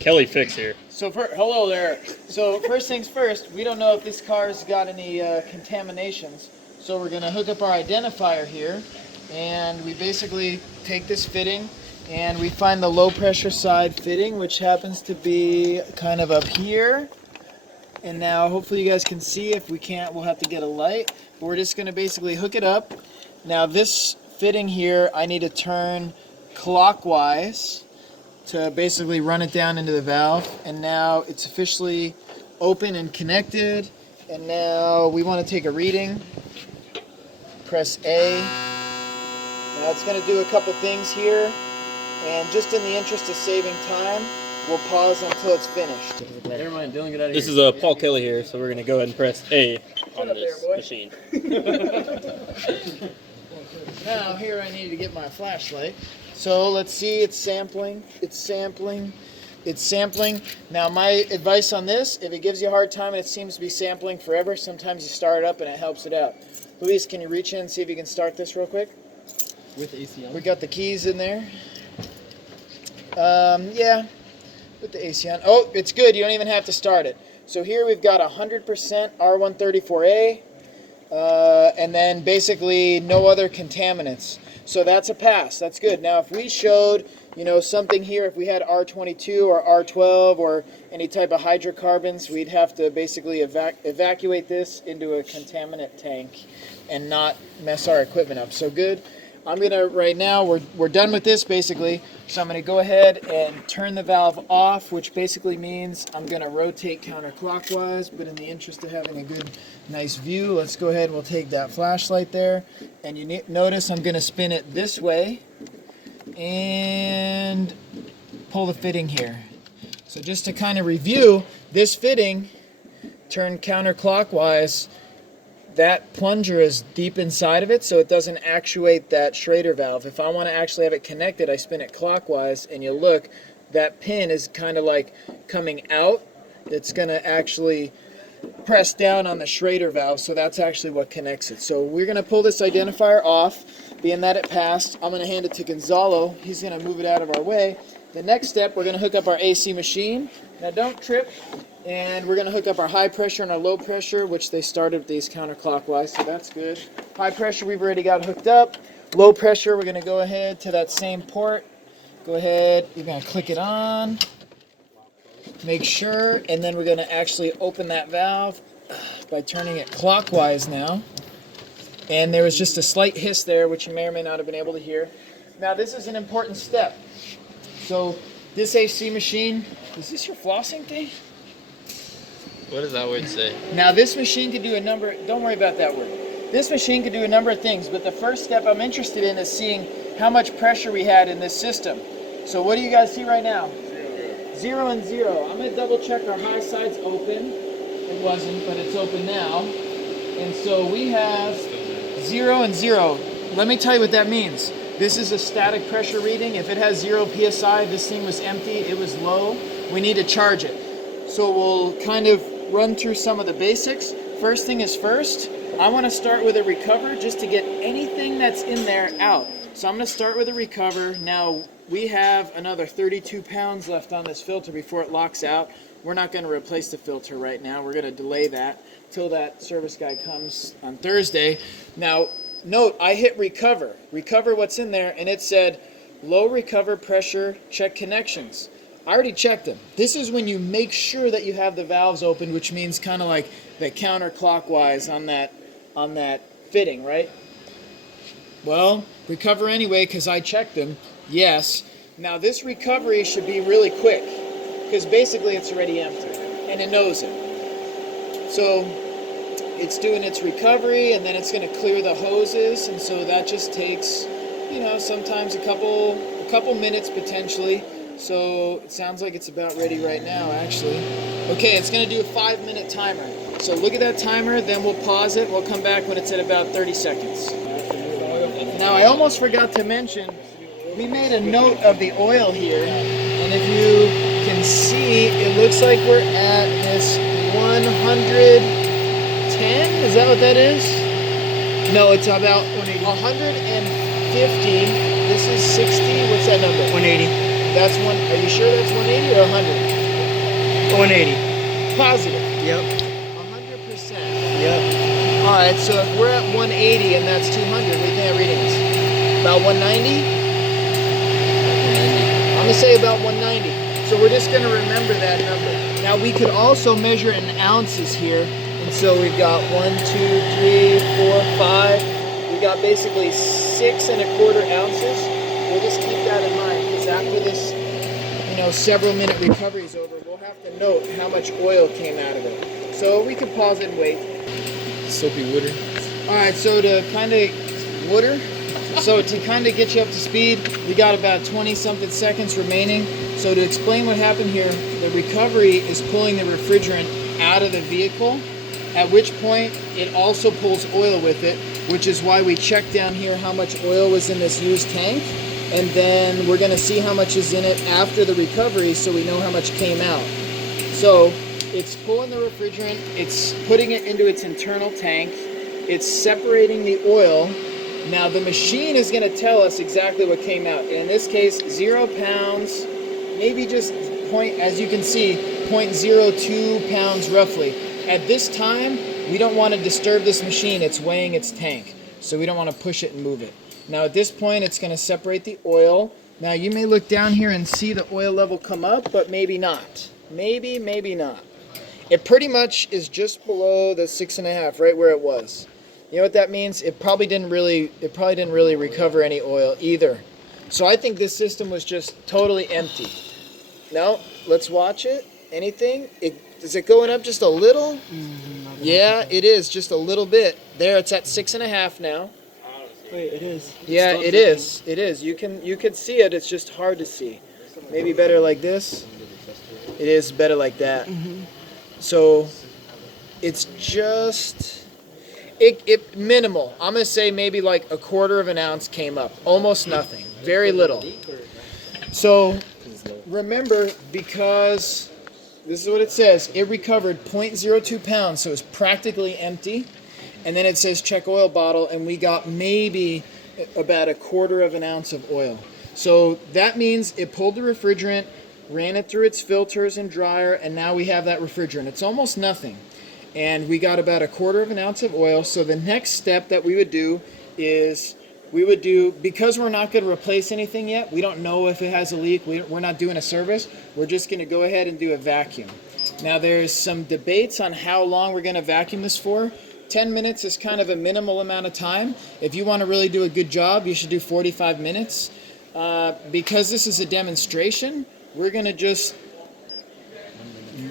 Kelly Fix here. So, hello there. So, first things first, we don't know if this car's got any contaminations. So, we're going to hook up our identifier here, and we basically take this fitting, and we find the low pressure side fitting, which happens to be kind of up here. And now, hopefully, you guys can see. If we can't, we'll have to get a light. But we're just going to basically hook it up. Now, this fitting here, I need to turn clockwise to basically run it down into the valve, and now it's officially open and connected. And now we want to take a reading. Press A. Now it's going to do a couple things here, and just in the interest of saving time, we'll pause until it's finished. Never mind, Dylan, get out of This here. is Paul Kelly here, so we're going to go ahead and press A on this machine. Now here I need to get my flashlight. So let's see, it's sampling, it's sampling, it's sampling. Now my advice on this, if it gives you a hard time and it seems to be sampling forever, sometimes you start it up and it helps it out. Luis, can you reach in and see if you can start this real quick? With AC on? We got the keys in there. Yeah, with the AC on. Oh, it's good, you don't even have to start it. So here we've got 100% R134A, and then basically no other contaminants. So that's a pass. That's good. Now, if we showed, something here, if we had R22 or R12 or any type of hydrocarbons, we'd have to basically evacuate this into a contaminant tank and not mess our equipment up. So good. I'm gonna right now. We're done with this basically. So I'm gonna go ahead and turn the valve off, which basically means I'm gonna rotate counterclockwise. But in the interest of having a good, nice view, let's go ahead and we'll take that flashlight there. And you notice I'm gonna spin it this way and pull the fitting here. So just to kind of review, this fitting turned counterclockwise. That plunger is deep inside of it, so it doesn't actuate that Schrader valve. If I want to actually have it connected, I spin it clockwise, and you look, that pin is kind of like coming out. It's going to actually press down on the Schrader valve, so that's actually what connects it. So we're going to pull this identifier off. Being that it passed, I'm going to hand it to Gonzalo. He's going to move it out of our way. The next step, we're going to hook up our AC machine. Now don't trip. And we're going to hook up our high pressure and our low pressure, which they started with these counterclockwise, so that's good. High pressure we've already got hooked up. Low pressure, we're going to go ahead to that same port. Go ahead, you're going to click it on. Make sure, and then we're going to actually open that valve by turning it clockwise now. And there was just a slight hiss there, which you may or may not have been able to hear. Now this is an important step. So this AC machine, is this your flossing thing? What does that word say? Now this machine could do a number, don't worry about that word. This machine could do a number of things, but the first step I'm interested in is seeing how much pressure we had in this system. So what do you guys see right now? 0 and 0. I'm going to double check our high side's open. It wasn't, but it's open now. And so we have 0 and 0. Let me tell you what that means. This is a static pressure reading. If it has 0 psi, this thing was empty, it was low. We need to charge it. So we'll kind of run through some of the basics. First thing is first, I want to start with a recover just to get anything that's in there out. So I'm going to start with a recover. Now we have another 32 pounds left on this filter before it locks out. We're not going to replace the filter right now. We're going to delay that till that service guy comes on Thursday. Now note, I hit recover. Recover what's in there, and it said low recover pressure, check connections. I already checked them. This is when you make sure that you have the valves open, which means kind of like the counterclockwise on that fitting, right? Well, recover anyway because I checked them. Yes. Now this recovery should be really quick because basically it's already empty and it knows it. So it's doing its recovery and then it's going to clear the hoses, and so that just takes, sometimes a couple minutes potentially. So it sounds like it's about ready right now, actually. Okay, it's going to do a 5-minute timer. So look at that timer, then we'll pause it. We'll come back when it's at about 30 seconds. Now, I almost forgot to mention, we made a note of the oil here. And if you can see, it looks like we're at this 110. Is that what that is? No, it's about 150. This is 60. What's that number? 180. That's one. Are you sure that's 180 or 100? 180. Positive. Yep. 100%. Yep. All right, so if we're at 180 and that's 200, what do you think that reading is? About 190? I'm gonna say about 190. So we're just gonna remember that number. Now we could also measure it in ounces here. And so we've got 1, 2, 3, 4, 5. We got basically 6 1/4 ounces. We'll just keep that in mind because after this, several minute recovery is over, we'll have to note how much oil came out of it. So we can pause it and wait. Soapy water. All right, so to kind of get you up to speed, we got about 20 something seconds remaining. So to explain what happened here, the recovery is pulling the refrigerant out of the vehicle, at which point it also pulls oil with it, which is why we checked down here how much oil was in this used tank. And then we're gonna see how much is in it after the recovery so we know how much came out. So it's pulling the refrigerant, it's putting it into its internal tank, it's separating the oil. Now the machine is gonna tell us exactly what came out. In this case, 0 pounds, maybe just as you can see, 0.02 pounds roughly. At this time, we don't wanna disturb this machine, it's weighing its tank. So we don't wanna push it and move it. Now at this point, it's gonna separate the oil. Now you may look down here and see the oil level come up, but maybe not. Maybe not. It pretty much is just below the 6.5, right where it was. You know what that means? It probably didn't really recover any oil either. So I think this system was just totally empty. Now, let's watch it. Anything? Is it going up just a little? Yeah, it is, just a little bit. There, it's at 6.5 now. Wait, it is. Yeah, it is. It is. You can see it. It's just hard to see. Maybe better like this. It is better like that. So it's just it minimal. I'm gonna say maybe like 1/4 ounce came up. Almost nothing. Very little. So remember, because this is what it says. It recovered 0.02 pounds, so it's practically empty. And then it says check oil bottle, and we got maybe about 1/4 ounce of oil. So that means it pulled the refrigerant, ran it through its filters and dryer, and now we have that refrigerant. It's almost nothing. And we got about 1/4 ounce of oil. So the next step that we would do is because we're not going to replace anything yet, we don't know if it has a leak, we're not doing a service, we're just going to go ahead and do a vacuum. Now there's some debates on how long we're going to vacuum this for. 10 minutes is kind of a minimal amount of time. If you want to really do a good job, you should do 45 minutes. Because this is a demonstration, we're going to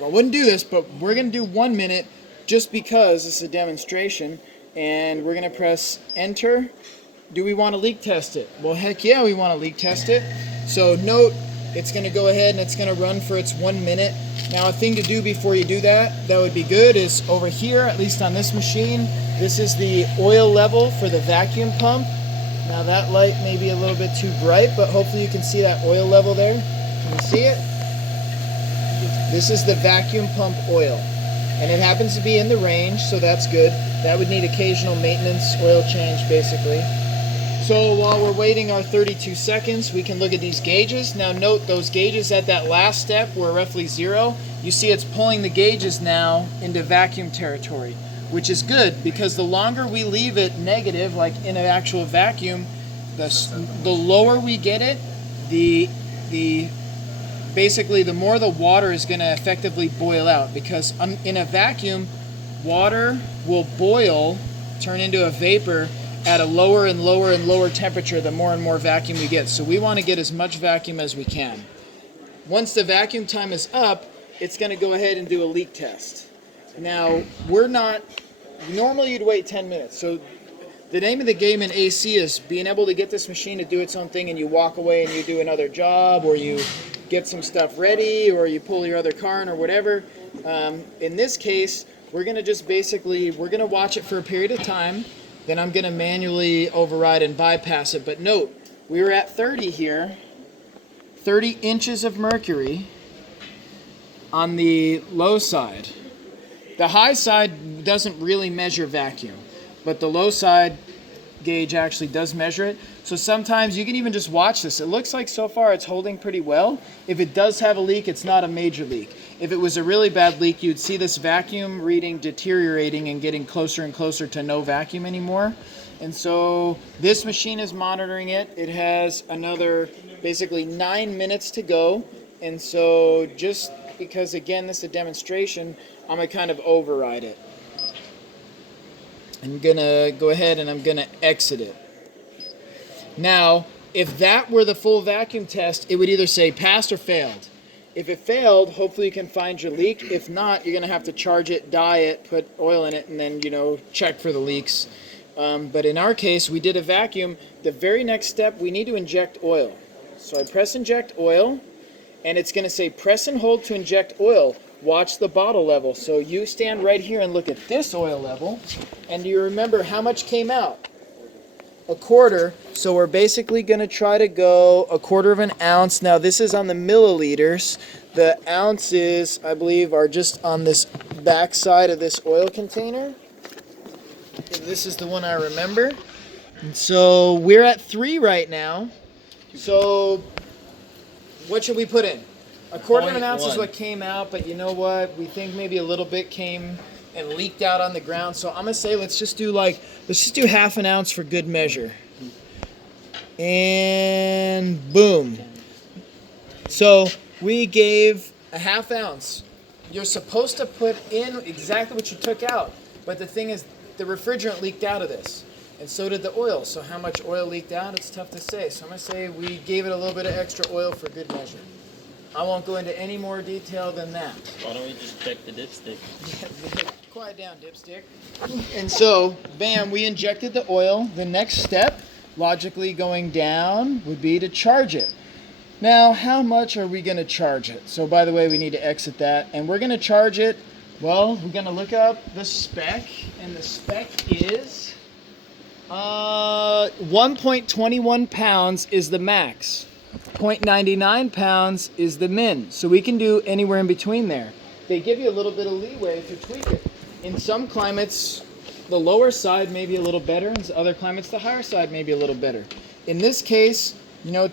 I wouldn't do this, but we're going to do 1 minute just because this is a demonstration. And we're going to press enter. Do we want to leak test it? Well, heck yeah, we want to leak test it. So note, it's going to go ahead and it's going to run for its 1 minute. Now, a thing to do before you do that would be good, is over here, at least on this machine, this is the oil level for the vacuum pump. Now that light may be a little bit too bright, but hopefully you can see that oil level there. Can you see it? This is the vacuum pump oil. And it happens to be in the range, so that's good. That would need occasional maintenance, oil change basically. So while we're waiting our 32 seconds, we can look at these gauges. Now note, those gauges at that last step were roughly 0. You see it's pulling the gauges now into vacuum territory, which is good because the longer we leave it negative, like in an actual vacuum, the lower we get it, basically the more the water is going to effectively boil out, because in a vacuum, water will boil, turn into a vapor at a lower and lower and lower temperature the more and more vacuum we get. So we want to get as much vacuum as we can. Once the vacuum time is up, it's going to go ahead and do a leak test. Now, normally you'd wait 10 minutes. So the name of the game in AC is being able to get this machine to do its own thing, and you walk away and you do another job, or you get some stuff ready, or you pull your other car in or whatever. In this case, we're going to watch it for a period of time. Then I'm going to manually override and bypass it. But note, we were at 30 here, 30 inches of mercury on the low side. The high side doesn't really measure vacuum, but the low side gauge actually does measure it. So sometimes you can even just watch this. It looks like so far it's holding pretty well. If it does have a leak, it's not a major leak. If it was a really bad leak, you'd see this vacuum reading deteriorating and getting closer and closer to no vacuum anymore. And so this machine is monitoring it. It has another basically 9 minutes to go. And so just because, again, this is a demonstration, I'm going to kind of override it. I'm going to go ahead and I'm going to exit it. Now, if that were the full vacuum test, it would either say passed or failed. If it failed, hopefully you can find your leak. If not, you're going to have to charge it, dye it, put oil in it, and then, check for the leaks. But in our case, we did a vacuum. The very next step, we need to inject oil. So I press inject oil, and it's going to say press and hold to inject oil. Watch the bottle level. So you stand right here and look at this oil level, and do you remember how much came out? A quarter. So we're basically going to try to go 1/4 of an ounce. Now this is on the milliliters. The ounces, I believe, are just on this back side of this oil container. This is the one I remember. And so we're at 3 right now. So what should we put in? 1/4 of an ounce is what came out, but you know what? We think maybe a little bit came and leaked out on the ground. So I'm gonna say let's just do 1/2 an ounce for good measure. And boom. So we gave 1/2 ounce. You're supposed to put in exactly what you took out, but the thing is, the refrigerant leaked out of this, and so did the oil. So how much oil leaked out, it's tough to say. So I'm going to say we gave it a little bit of extra oil for good measure. I won't go into any more detail than that. Why don't we just check the dipstick? Quiet down, dipstick. And so, bam, we injected the oil. The next step, logically going down, would be to charge it. Now, how much are we going to charge it? So, by the way, we need to exit that. And we're going to charge it, well, we're going to look up the spec. And the spec is 1.21 pounds is the max. 0.99 pounds is the min. So we can do anywhere in between there. They give you a little bit of leeway to tweak it. In some climates, the lower side may be a little better. In other climates, the higher side may be a little better. In this case,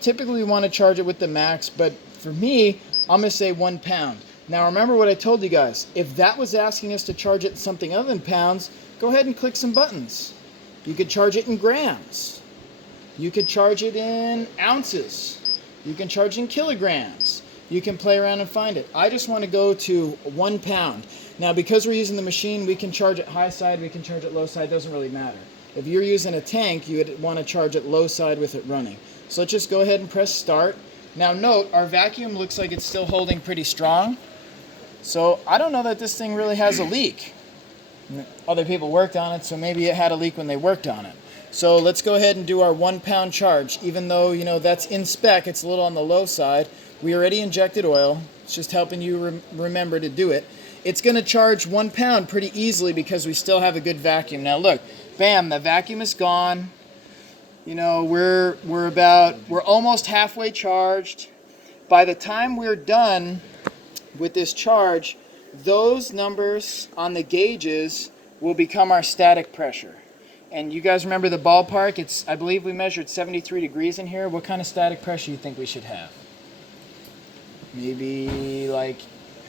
typically we want to charge it with the max, but for me, I'm going to say 1 pound. Now remember what I told you guys. If that was asking us to charge it in something other than pounds, go ahead and click some buttons. You could charge it in grams. You could charge it in ounces. You can charge in kilograms. You can play around and find it. I just want to go to 1 pound. Now, because we're using the machine, we can charge it high side, we can charge it low side, doesn't really matter. If you're using a tank, you would want to charge it low side with it running. So let's just go ahead and press start. Now note, our vacuum looks like it's still holding pretty strong. So I don't know that this thing really has a leak. Other people worked on it, so maybe it had a leak when they worked on it. So let's go ahead and do our 1 pound charge. Even though, that's in spec, it's a little on the low side. We already injected oil. It's just helping you remember to do it. It's going to charge 1 pound pretty easily because we still have a good vacuum. Now look, bam, the vacuum is gone. We're almost halfway charged. By the time we're done with this charge, those numbers on the gauges will become our static pressure. And you guys remember the ballpark? I believe we measured 73 degrees in here. What kind of static pressure do you think we should have? Maybe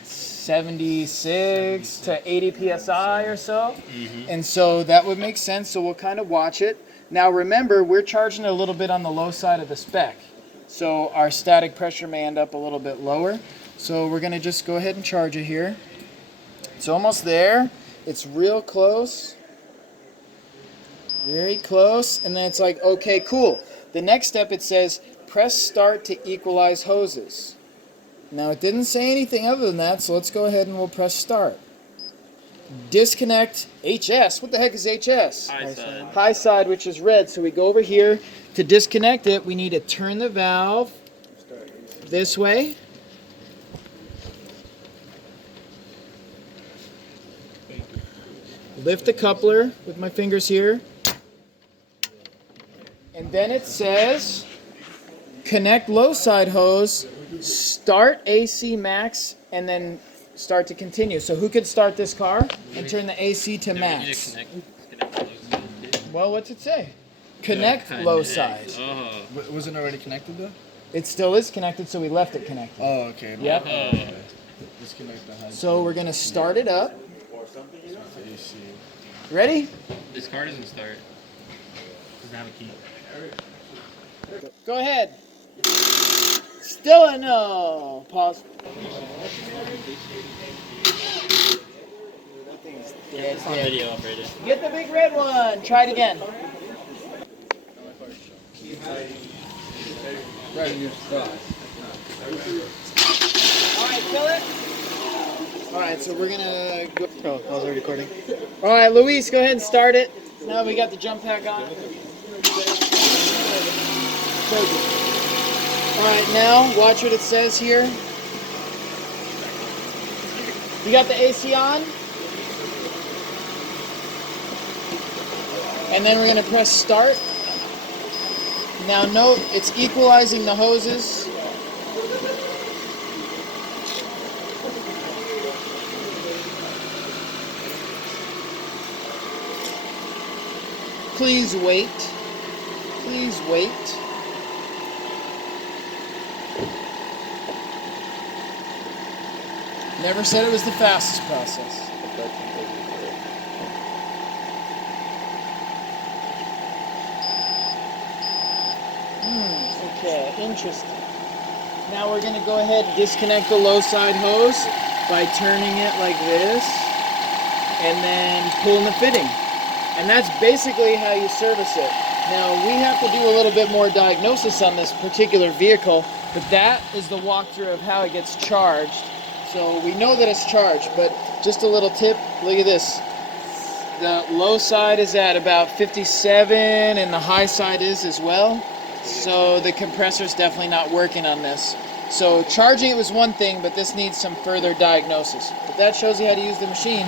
76 to 80 psi or so. Mm-hmm. And so that would make sense. So we'll kind of watch it. Now remember, we're charging it a little bit on the low side of the spec. So our static pressure may end up a little bit lower. So we're going to just go ahead and charge it here. It's almost there. It's real close. Very close. And then it's like, okay, cool. The next step, it says, press start to equalize hoses. Now, it didn't say anything other than that, so let's go ahead and we'll press start. Disconnect HS. What the heck is HS? High side. High side, which is red. So we go over here. To disconnect it, we need to turn the valve this way. Lift the coupler with my fingers here. And then it says, connect low side hose, start AC max, and then start to continue. So who could start this car and turn the AC to max? Well, what's it say? connect low side. Wasn't already connected though? It still is connected, so we left it connected. Oh, okay. Yep. Disconnect the high. So we're gonna start it up. AC. Ready? This car doesn't start. Doesn't have a key. Go ahead. Still a no. Pause. Yeah, it's on video operated. Get the big red one. Try it again. Right in your spot. All right, fill it. All right, so we're gonna go. Oh, I was already recording. All right, Luis, go ahead and start it. Now we got the jump pack on. All right, now watch what it says here. You got the AC on? And then we're gonna press start. Now note, it's equalizing the hoses. Please wait. Please wait. Never said it was the fastest process. Okay, interesting. Now we're going to go ahead and disconnect the low side hose by turning it like this and then pulling the fitting. And that's basically how you service it. Now we have to do a little bit more diagnosis on this particular vehicle, but that is the walkthrough of how it gets charged. So we know that it's charged, but just a little tip, look at this. The low side is at about 57 and the high side is as well. So the compressor's definitely not working on this. So charging it was one thing, but this needs some further diagnosis. But that shows you how to use the machine.